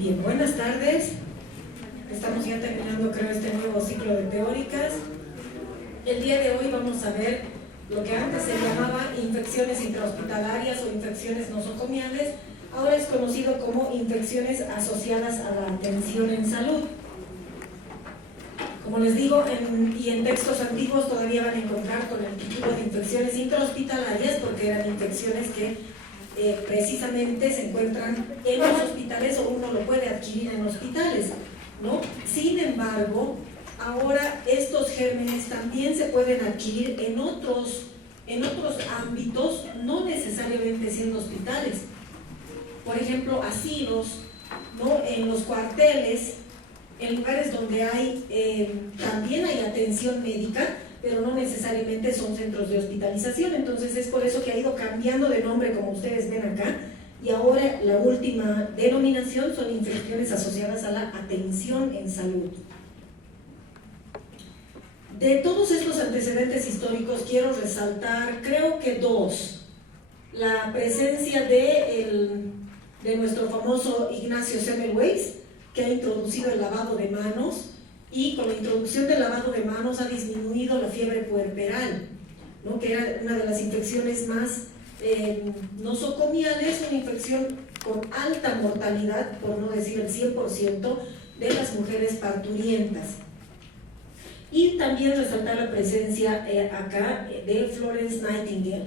Bien, buenas tardes. Estamos ya terminando, creo, este nuevo ciclo de teóricas. El día de hoy vamos a ver lo que antes se llamaba infecciones intrahospitalarias o infecciones nosocomiales, ahora es conocido como infecciones asociadas a la atención en salud. Como les digo, en textos antiguos todavía van a encontrar con el título de infecciones intrahospitalarias porque eran infecciones que precisamente se encuentran en los hospitales o uno lo puede adquirir en hospitales, ¿no? Sin embargo, ahora estos gérmenes también se pueden adquirir en otros ámbitos, no necesariamente siendo hospitales. Por ejemplo, asilos, ¿no? En los cuarteles, en lugares donde también hay atención médica, pero no necesariamente son centros de hospitalización. Entonces es por eso que ha ido cambiando de nombre, como ustedes ven acá, y ahora la última denominación son infecciones asociadas a la atención en salud. De todos estos antecedentes históricos quiero resaltar, creo que dos: la presencia de nuestro famoso Ignacio Semmelweis, que ha introducido el lavado de manos, y con la introducción del lavado de manos ha disminuido la fiebre puerperal, ¿no? Que era una de las infecciones más nosocomiales, una infección con alta mortalidad, por no decir el 100%, de las mujeres parturientas. Y también resaltar la presencia acá de Florence Nightingale.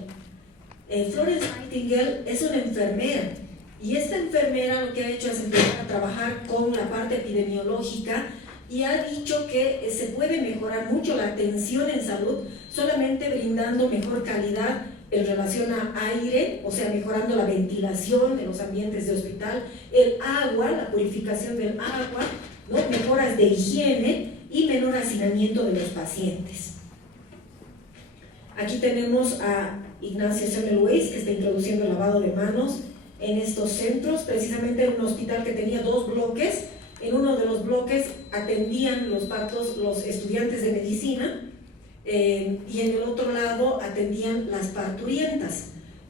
Florence Nightingale es una enfermera, y esta enfermera lo que ha hecho es empezar a trabajar con la parte epidemiológica y ha dicho que se puede mejorar mucho la atención en salud solamente brindando mejor calidad en relación a aire, o sea, mejorando la ventilación de los ambientes de hospital, el agua, la purificación del agua, ¿no? Mejoras de higiene y menor hacinamiento de los pacientes. Aquí tenemos a Ignacio Semmelweis, que está introduciendo el lavado de manos en estos centros. Precisamente en un hospital que tenía 2 bloques. En uno de los bloques atendían los partos los estudiantes de medicina y en el otro lado atendían las parturientas,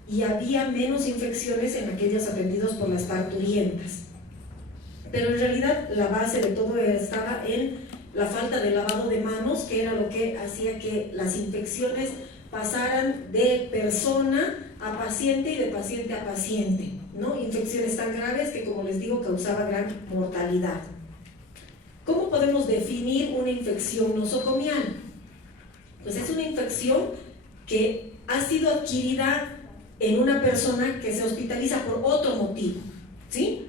y había menos infecciones en aquellos atendidos por las parturientas. Pero en realidad la base de todo estaba en la falta de lavado de manos, que era lo que hacía que las infecciones pasaran de persona a paciente y de paciente a paciente, ¿no? Infecciones tan graves que, como les digo, causaba gran mortalidad. ¿Cómo podemos definir una infección nosocomial? Pues es una infección que ha sido adquirida en una persona que se hospitaliza por otro motivo, ¿sí?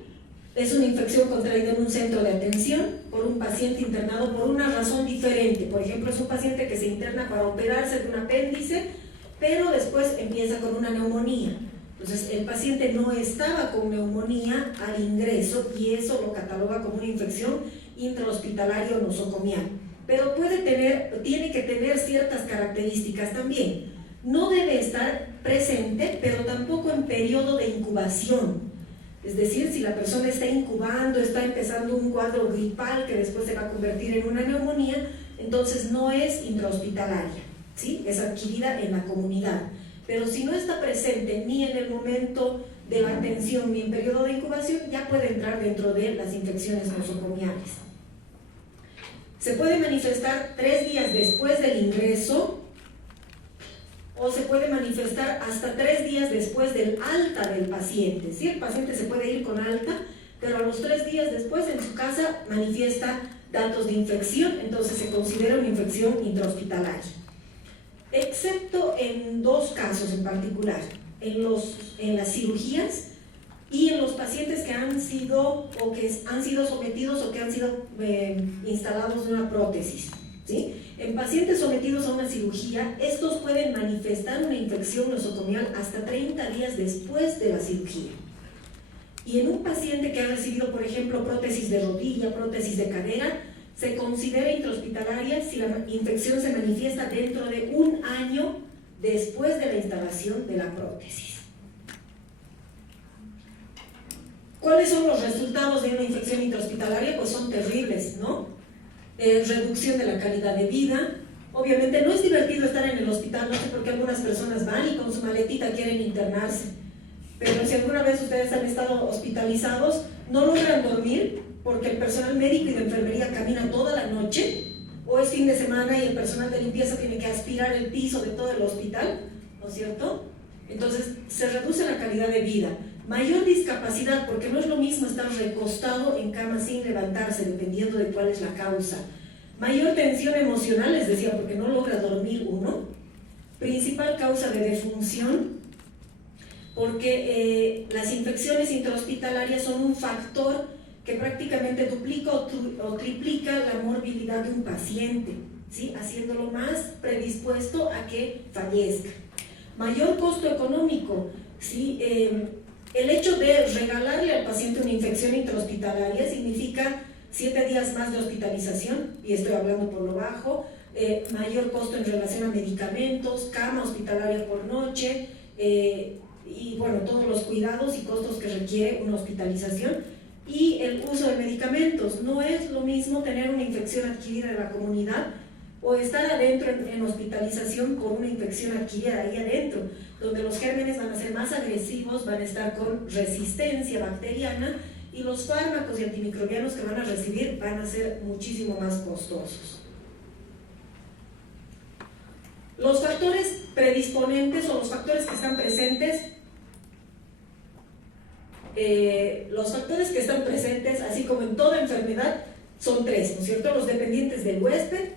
Es una infección contraída en un centro de atención por un paciente internado por una razón diferente. Por ejemplo, es un paciente que se interna para operarse de un apéndice, pero después empieza con una neumonía. Entonces, el paciente no estaba con neumonía al ingreso y eso lo cataloga como una infección intrahospitalaria o nosocomial. Pero tiene que tener ciertas características también. No debe estar presente, pero tampoco en periodo de incubación. Es decir, si la persona está incubando, está empezando un cuadro gripal que después se va a convertir en una neumonía, entonces no es intrahospitalaria, ¿sí? Es adquirida en la comunidad. Pero si no está presente ni en el momento de la atención ni en periodo de incubación, ya puede entrar dentro de las infecciones nosocomiales. Se puede manifestar 3 días después del ingreso, o se puede manifestar hasta 3 días después del alta del paciente. ¿Sí? El paciente se puede ir con alta, pero a los 3 días después en su casa manifiesta datos de infección, entonces se considera una infección intrahospitalaria. Excepto en 2 casos en particular, en las cirugías y en los pacientes que han sido sometidos o que han sido instalados en una prótesis, ¿sí? En pacientes sometidos a una cirugía, estos pueden manifestar una infección nosocomial hasta 30 días después de la cirugía. Y en un paciente que ha recibido, por ejemplo, prótesis de rodilla, prótesis de cadera, se considera intrahospitalaria si la infección se manifiesta dentro de 1 año después de la instalación de la prótesis. ¿Cuáles son los resultados de una infección intrahospitalaria? Pues son terribles, ¿no? Reducción de la calidad de vida. Obviamente no es divertido estar en el hospital, no sé por qué algunas personas van y con su maletita quieren internarse, pero si alguna vez ustedes han estado hospitalizados, no logran dormir porque el personal médico y de enfermería camina toda la noche, o es fin de semana y el personal de limpieza tiene que aspirar el piso de todo el hospital, ¿no es cierto? Entonces se reduce la calidad de vida. Mayor discapacidad, porque no es lo mismo estar recostado en cama sin levantarse, dependiendo de cuál es la causa. Mayor tensión emocional, les decía, porque no logra dormir uno. Principal causa de defunción, porque las infecciones intrahospitalarias son un factor que prácticamente duplica o triplica la morbilidad de un paciente, ¿sí? Haciéndolo más predispuesto a que fallezca. Mayor costo económico, ¿sí? El hecho de regalarle al paciente una infección intrahospitalaria significa 7 días más de hospitalización, y estoy hablando por lo bajo, mayor costo en relación a medicamentos, cama hospitalaria por noche, y bueno, todos los cuidados y costos que requiere una hospitalización, y el uso de medicamentos. No es lo mismo tener una infección adquirida en la comunidad o estar adentro en hospitalización con una infección adquirida ahí adentro, donde los gérmenes van a ser más agresivos, van a estar con resistencia bacteriana, y los fármacos y antimicrobianos que van a recibir van a ser muchísimo más costosos. Los factores predisponentes o los factores que están presentes, así como en toda enfermedad, son 3, ¿no es cierto? Los dependientes del huésped,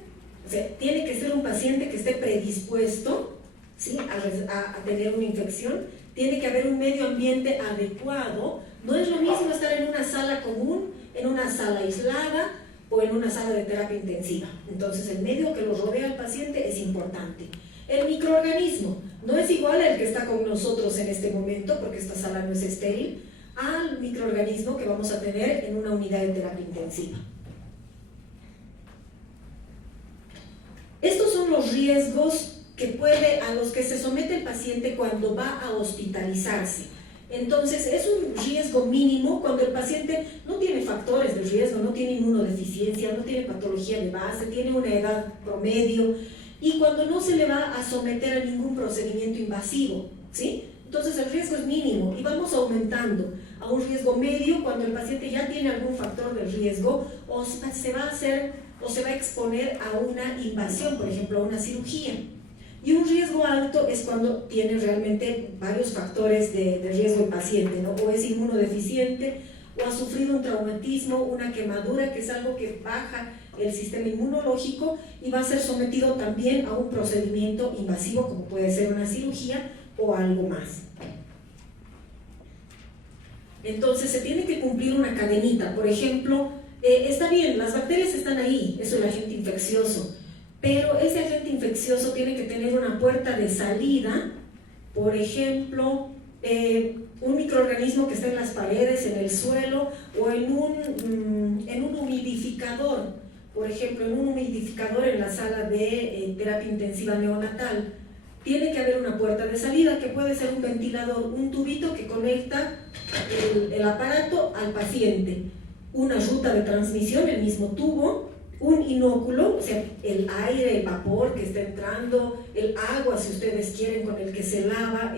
o sea, tiene que ser un paciente que esté predispuesto, ¿sí?, a tener una infección. Tiene que haber un medio ambiente adecuado. No es lo mismo estar en una sala común, en una sala aislada o en una sala de terapia intensiva. Entonces el medio que lo rodea al paciente es importante. El microorganismo no es igual al que está con nosotros en este momento, porque esta sala no es estéril, al microorganismo que vamos a tener en una unidad de terapia intensiva. Estos son los riesgos a los que se somete el paciente cuando va a hospitalizarse. Entonces es un riesgo mínimo cuando el paciente no tiene factores de riesgo, no tiene inmunodeficiencia, no tiene patología de base, tiene una edad promedio, y cuando no se le va a someter a ningún procedimiento invasivo, ¿sí? Entonces el riesgo es mínimo y vamos aumentando a un riesgo medio cuando el paciente ya tiene algún factor de riesgo o se va a exponer a una invasión, por ejemplo, a una cirugía. Y un riesgo alto es cuando tiene realmente varios factores de riesgo el paciente, ¿no? O es inmunodeficiente, o ha sufrido un traumatismo, una quemadura, que es algo que baja el sistema inmunológico y va a ser sometido también a un procedimiento invasivo, como puede ser una cirugía o algo más. Entonces se tiene que cumplir una cadenita. Por ejemplo, está bien, las bacterias están ahí, es un agente infeccioso, pero ese agente infeccioso tiene que tener una puerta de salida. Por ejemplo, un microorganismo que está en las paredes, en el suelo, o en un humidificador. Por ejemplo, en un humidificador en la sala de terapia intensiva neonatal, tiene que haber una puerta de salida, que puede ser un ventilador, un tubito que conecta el aparato al paciente, una ruta de transmisión, el mismo tubo, un inóculo, o sea, el aire, el vapor que está entrando, el agua, si ustedes quieren, con el que se lava,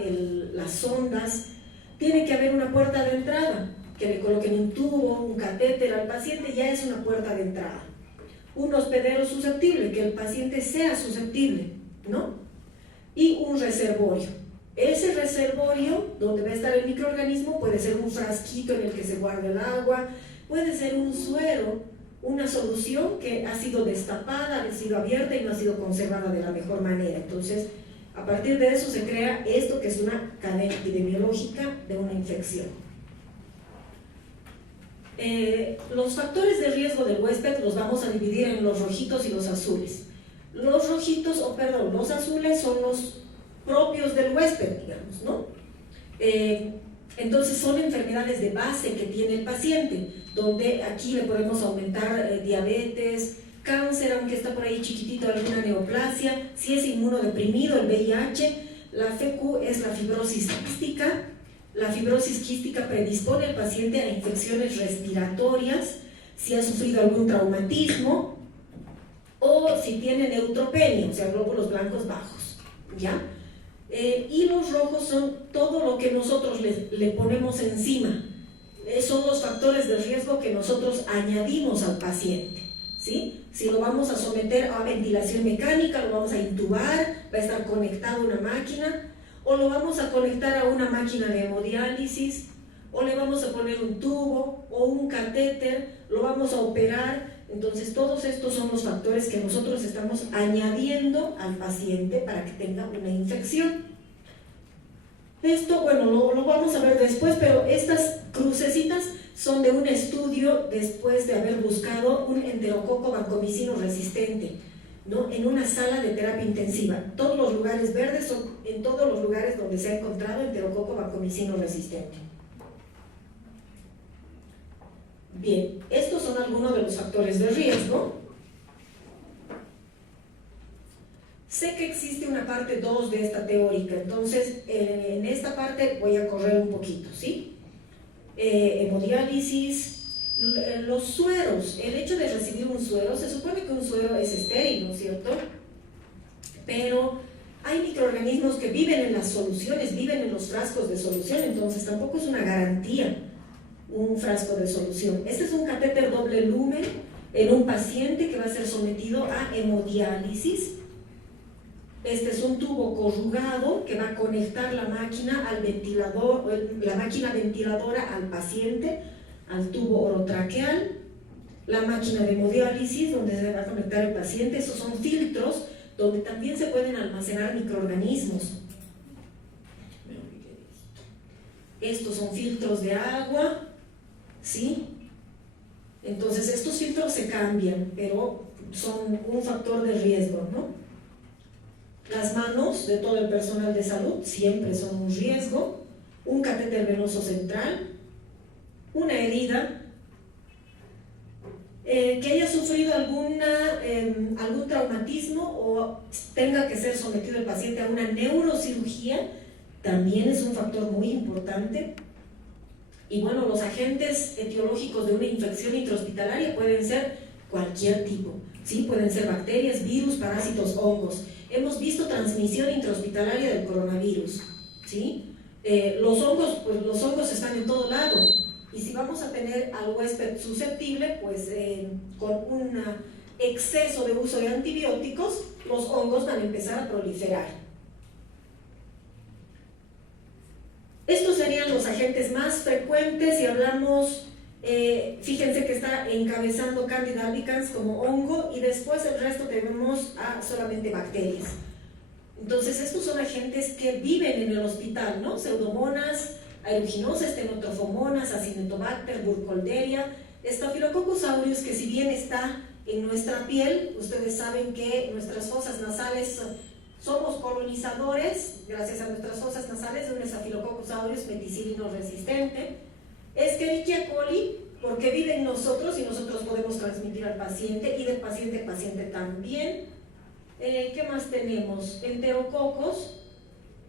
las sondas. Tiene que haber una puerta de entrada, que le coloquen un tubo, un catéter al paciente, ya es una puerta de entrada. Un hospedero susceptible, que el paciente sea susceptible, ¿no? Y un reservorio. Ese reservorio, donde va a estar el microorganismo, puede ser un frasquito en el que se guarda el agua, puede ser un suero, una solución que ha sido destapada, ha sido abierta y no ha sido conservada de la mejor manera. Entonces, a partir de eso se crea esto, que es una cadena epidemiológica de una infección. Los factores de riesgo del huésped los vamos a dividir en los rojitos y los azules. Los azules son los propios del huésped, digamos, ¿no? Entonces son enfermedades de base que tiene el paciente, donde aquí le podemos aumentar diabetes, cáncer, aunque está por ahí chiquitito, alguna neoplasia, si es inmunodeprimido, el VIH, la FQ es la fibrosis quística. La fibrosis quística predispone al paciente a infecciones respiratorias, si ha sufrido algún traumatismo, o si tiene neutropenia, o sea, glóbulos blancos bajos, ¿ya? Y los rojos son todo lo que nosotros le ponemos encima. son los factores de riesgo que nosotros añadimos al paciente, ¿sí? Si lo vamos a someter a ventilación mecánica, lo vamos a intubar, va a estar conectado a una máquina, o lo vamos a conectar a una máquina de hemodiálisis, o le vamos a poner un tubo o un catéter, lo vamos a operar. Entonces todos estos son los factores que nosotros estamos añadiendo al paciente para que tenga una infección. Esto, bueno, lo vamos a ver después, pero estas crucecitas son de un estudio después de haber buscado un enterococo vancomicino resistente, ¿no? En una sala de terapia intensiva. Todos los lugares verdes son en todos los lugares donde se ha encontrado enterococo vancomicino resistente. Bien, estos son algunos de los factores de riesgo. Sé que existe una parte 2 de esta teórica, entonces en esta parte voy a correr un poquito, ¿sí? Hemodiálisis, los sueros, el hecho de recibir un suero, se supone que un suero es estéril, ¿no es cierto? Pero hay microorganismos que viven en las soluciones, viven en los frascos de solución, entonces tampoco es una garantía un frasco de solución. Este es un catéter doble lumen en un paciente que va a ser sometido a hemodiálisis. Este es un tubo corrugado que va a conectar la máquina al ventilador, la máquina ventiladora al paciente, al tubo orotraqueal, la máquina de hemodiálisis donde se va a conectar el paciente. Esos son filtros donde también se pueden almacenar microorganismos. Estos son filtros de agua, ¿sí? Entonces estos filtros se cambian, pero son un factor de riesgo, ¿no? Las manos de todo el personal de salud siempre son un riesgo. Un catéter venoso central, una herida, que haya sufrido algún traumatismo o tenga que ser sometido el paciente a una neurocirugía, también es un factor muy importante. Y bueno, los agentes etiológicos de una infección intrahospitalaria pueden ser cualquier tipo, ¿sí? Pueden ser bacterias, virus, parásitos, hongos. Hemos visto transmisión intrahospitalaria del coronavirus, ¿sí? Los hongos están en todo lado, y si vamos a tener al huésped susceptible, pues con un exceso de uso de antibióticos, los hongos van a empezar a proliferar. Estos serían los agentes más frecuentes. Si hablamos, fíjense que está encabezando Candida albicans como hongo, y después el resto tenemos solamente bacterias. Entonces estos son agentes que viven en el hospital, ¿no? Pseudomonas, aeruginosa, Stenotrophomonas, Acinetobacter, Burkholderia, Staphylococcus aureus, que si bien está en nuestra piel, ustedes saben que nuestras fosas nasales somos colonizadores, gracias a nuestras fosas nasales, de un Staphylococcus aureus meticilino resistente. Escherichia coli, porque vive en nosotros y nosotros podemos transmitir al paciente, y del paciente al paciente también. ¿Qué más tenemos? Enterococos,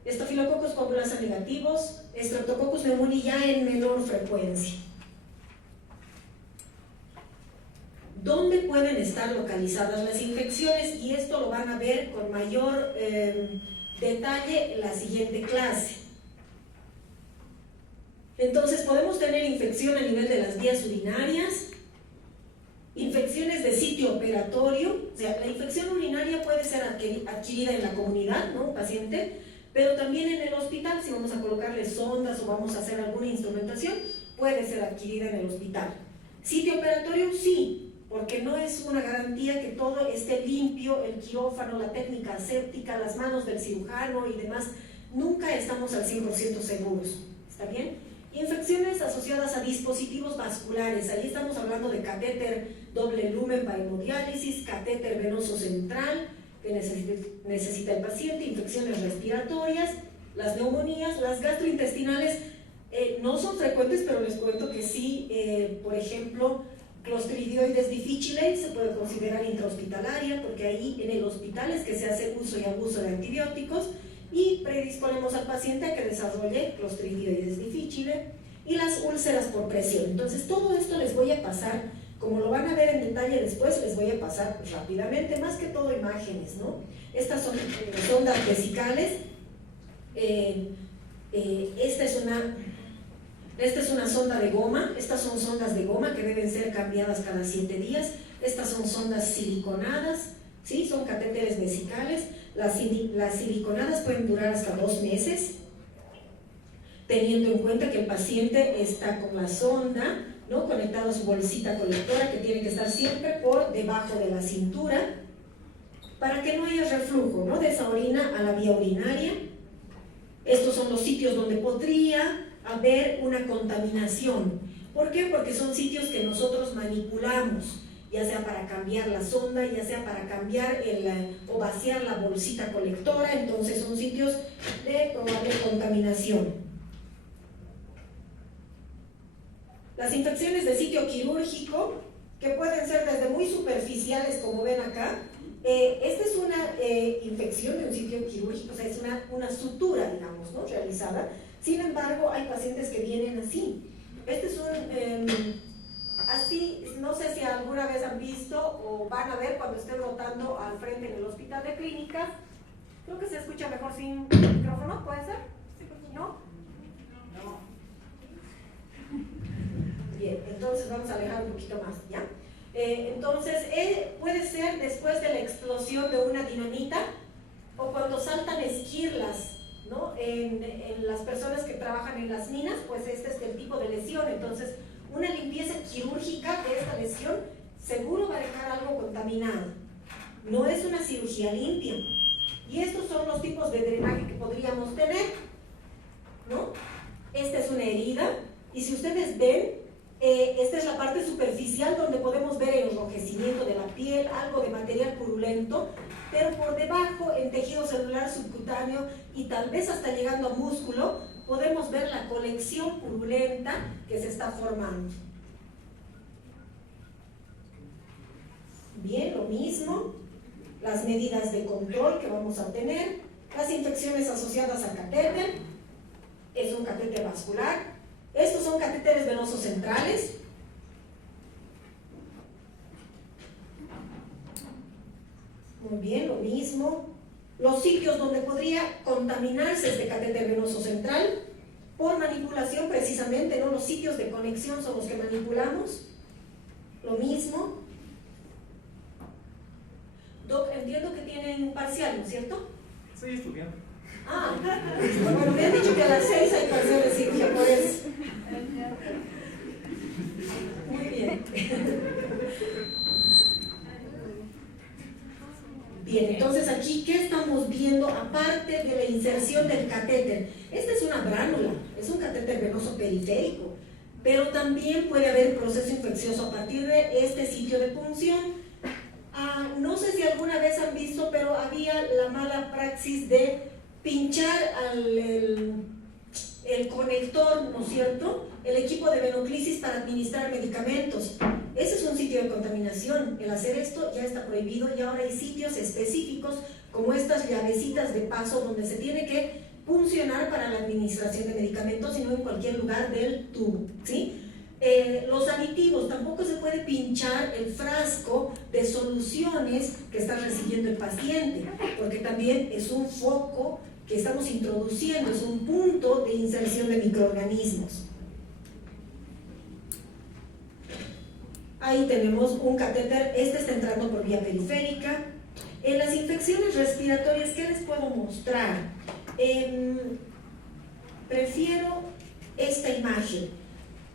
Staphylococcus coagulasa negativos, Streptococcus pneumoniae ya en menor frecuencia. ¿Dónde pueden estar localizadas las infecciones? Y esto lo van a ver con mayor detalle en la siguiente clase. Entonces podemos tener infección a nivel de las vías urinarias, infecciones de sitio operatorio, o sea, la infección urinaria puede ser adquirida en la comunidad, ¿no? Paciente, pero también en el hospital, si vamos a colocarle sondas o vamos a hacer alguna instrumentación, puede ser adquirida en el hospital. Sitio operatorio, sí, porque no es una garantía que todo esté limpio, el quirófano, la técnica aséptica, las manos del cirujano y demás, nunca estamos al 100% seguros, ¿está bien? Infecciones asociadas a dispositivos vasculares, ahí estamos hablando de catéter doble lumen para hemodiálisis, catéter venoso central que necesita el paciente, infecciones respiratorias, las neumonías, las gastrointestinales no son frecuentes, pero les cuento que sí, por ejemplo, Clostridioides difficile se puede considerar intrahospitalaria, porque ahí en el hospital es que se hace uso y abuso de antibióticos, y predisponemos al paciente a que desarrolle Clostridioides difficile, y las úlceras por presión. Entonces todo esto les voy a pasar, como lo van a ver en detalle después, les voy a pasar rápidamente, más que todo imágenes, ¿no? Estas son sondas vesicales. Esta es una Esta es una sonda de goma, estas son sondas de goma que deben ser cambiadas cada 7 días. Estas son sondas siliconadas, ¿sí? Son catéteres vesicales. Las siliconadas pueden durar hasta 2 meses, teniendo en cuenta que el paciente está con la sonda, ¿no?, conectado a su bolsita colectora, que tiene que estar siempre por debajo de la cintura, para que no haya reflujo, ¿no?, de esa orina a la vía urinaria. Estos son los sitios donde podría haber una contaminación. ¿Por qué? Porque son sitios que nosotros manipulamos, ya sea para cambiar la sonda, ya sea para cambiar o vaciar la bolsita colectora. Entonces son sitios de probable contaminación. Las infecciones de sitio quirúrgico, que pueden ser desde muy superficiales, como ven acá. Esta es una infección de un sitio quirúrgico, o sea, es una sutura, digamos, ¿no?, realizada. Sin embargo, hay pacientes que vienen así. Este es así, no sé si alguna vez han visto o van a ver cuando estén rotando al frente en el hospital de clínicas. Creo que se escucha mejor sin micrófono, ¿puede ser? ¿No? Bien, entonces vamos a alejar un poquito más, ¿ya? Entonces, puede ser después de la explosión de una dinamita o cuando saltan esquirlas, ¿no?, en las personas que trabajan en las minas. Pues este es el tipo de lesión. Entonces, una limpieza quirúrgica de esta lesión seguro va a dejar algo contaminado. No es una cirugía limpia. Y estos son los tipos de drenaje que podríamos tener, ¿no? Esta es una herida, y si ustedes ven, esta es la parte superficial donde podemos ver el enrojecimiento de la piel, algo de material purulento, pero por debajo, en tejido celular subcutáneo y tal vez hasta llegando a músculo, podemos ver la colección purulenta que se está formando. Bien, lo mismo, las medidas de control que vamos a tener, las infecciones asociadas a catéter, es un catéter vascular. Estos son catéteres venosos centrales. Muy bien, lo mismo. Los sitios donde podría contaminarse este catéter venoso central por manipulación precisamente, ¿no? Los sitios de conexión son los que manipulamos. Lo mismo. Doc, entiendo que tienen parcial, ¿no es cierto? Estoy estudiando. Ah, bueno, me han dicho que a las 6 hay parcial de cirugía, por eso. Muy bien. Bien, entonces aquí, ¿qué estamos viendo aparte de la inserción del catéter? Esta es una bránula, es un catéter venoso periférico, pero también puede haber un proceso infeccioso a partir de este sitio de punción. No sé si alguna vez han visto, pero había la mala praxis de pinchar el conector, ¿no es cierto?, el equipo de venoclisis para administrar medicamentos. Ese es un sitio de contaminación. El hacer esto ya está prohibido, y ahora hay sitios específicos como estas llavecitas de paso donde se tiene que puncionar para la administración de medicamentos y no en cualquier lugar del tubo, ¿sí? Los aditivos, tampoco se puede pinchar el frasco de soluciones que está recibiendo el paciente, porque también es un foco que estamos introduciendo, es un punto de inserción de microorganismos. Ahí tenemos un catéter, este está entrando por vía periférica. En las infecciones respiratorias, ¿qué les puedo mostrar? Prefiero esta imagen.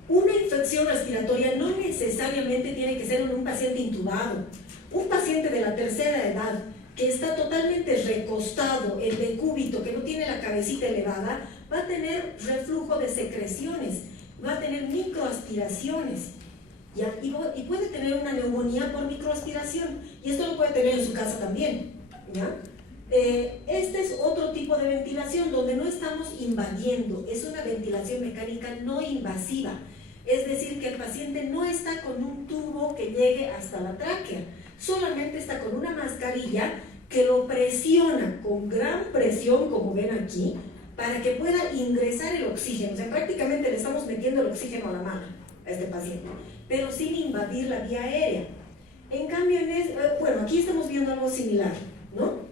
Una infección respiratoria no necesariamente tiene que ser en un paciente intubado. Un paciente de la tercera edad que está totalmente recostado en decúbito, que no tiene la cabecita elevada, va a tener reflujo de secreciones, va a tener microaspiraciones, ¿ya? Y puede tener una neumonía por microaspiración, y esto lo puede tener en su casa también, ¿ya? Este es otro tipo de ventilación donde no estamos invadiendo, es una ventilación mecánica no invasiva, es decir, que el paciente no está con un tubo que llegue hasta la tráquea, solamente está con una mascarilla que lo presiona con gran presión, como ven aquí, para que pueda ingresar el oxígeno. O sea, prácticamente le estamos metiendo el oxígeno a la mano a este paciente, pero sin invadir la vía aérea. En cambio, bueno, aquí estamos viendo algo similar, ¿no?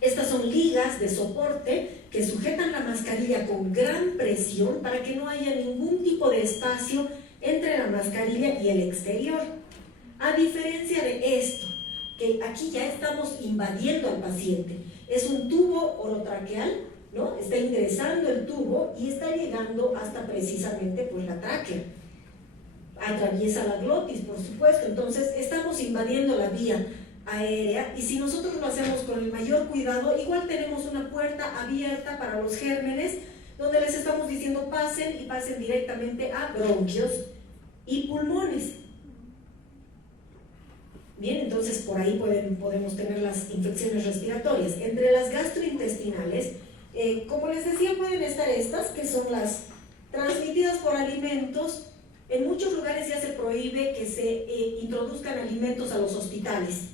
Estas son ligas de soporte que sujetan la mascarilla con gran presión para que no haya ningún tipo de espacio entre la mascarilla y el exterior. A diferencia de esto, que aquí ya estamos invadiendo al paciente, es un tubo orotraqueal, ¿no? Está ingresando el tubo y está llegando hasta precisamente pues la tráquea. Atraviesa la glotis, por supuesto, entonces estamos invadiendo la vía aérea, y si nosotros lo hacemos con el mayor cuidado, igual tenemos una puerta abierta para los gérmenes, donde les estamos diciendo pasen, y pasen directamente a bronquios y pulmones. Bien, entonces por ahí podemos tener las infecciones respiratorias. Entre las gastrointestinales, como les decía, pueden estar estas, que son las transmitidas por alimentos. En muchos lugares ya se prohíbe que se introduzcan alimentos a los hospitales,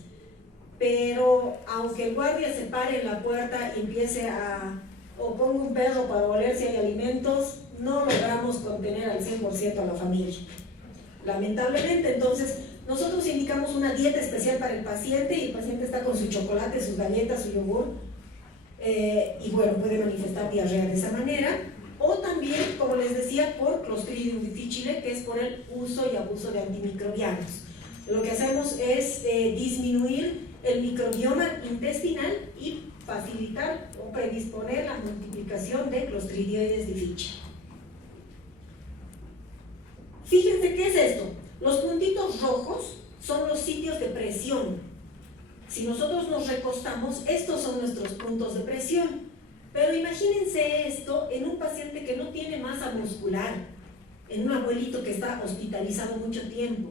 pero aunque el guardia se pare en la puerta y empiece o ponga un perro para oler si hay alimentos, no logramos contener al 100% a la familia, lamentablemente. Entonces nosotros indicamos una dieta especial para el paciente, y el paciente está con su chocolate, sus galletas, su yogur, y bueno, puede manifestar diarrea de esa manera. O también, como les decía, por Clostridium difficile, que es por el uso y abuso de antimicrobianos. Lo que hacemos es disminuir el microbioma intestinal y facilitar o predisponer la multiplicación de Clostridioides difficile. Fíjense qué es esto. Los puntitos rojos son los sitios de presión. Si nosotros nos recostamos, estos son nuestros puntos de presión. Pero imagínense esto en un paciente que no tiene masa muscular, en un abuelito que está hospitalizado mucho tiempo.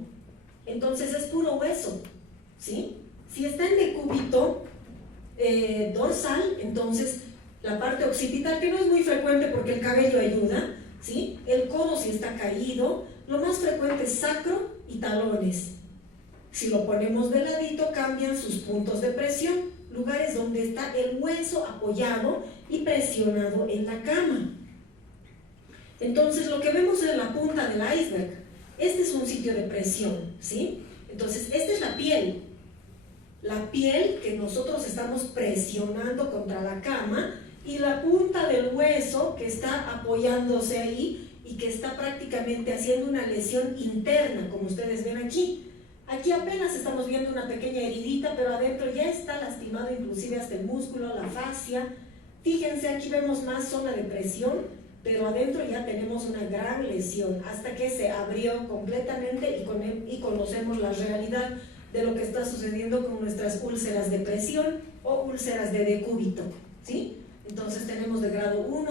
Entonces es puro hueso, ¿sí? Si está en decúbito dorsal, entonces la parte occipital, que no es muy frecuente porque el cabello ayuda, ¿sí? El codo si está caído, lo más frecuente es sacro y talones. Si lo ponemos de ladito, cambian sus puntos de presión, lugares donde está el hueso apoyado y presionado en la cama. Entonces lo que vemos es la punta del iceberg. Este es un sitio de presión, ¿sí? Entonces esta es la piel que nosotros estamos presionando contra la cama, y la punta del hueso que está apoyándose ahí y que está prácticamente haciendo una lesión interna, como ustedes ven aquí. Aquí apenas estamos viendo una pequeña heridita, pero adentro ya está lastimado inclusive hasta el músculo, la fascia. Fíjense, aquí vemos más zona de presión, pero adentro ya tenemos una gran lesión, hasta que se abrió completamente y conocemos la realidad de lo que está sucediendo con nuestras úlceras de presión o úlceras de decúbito.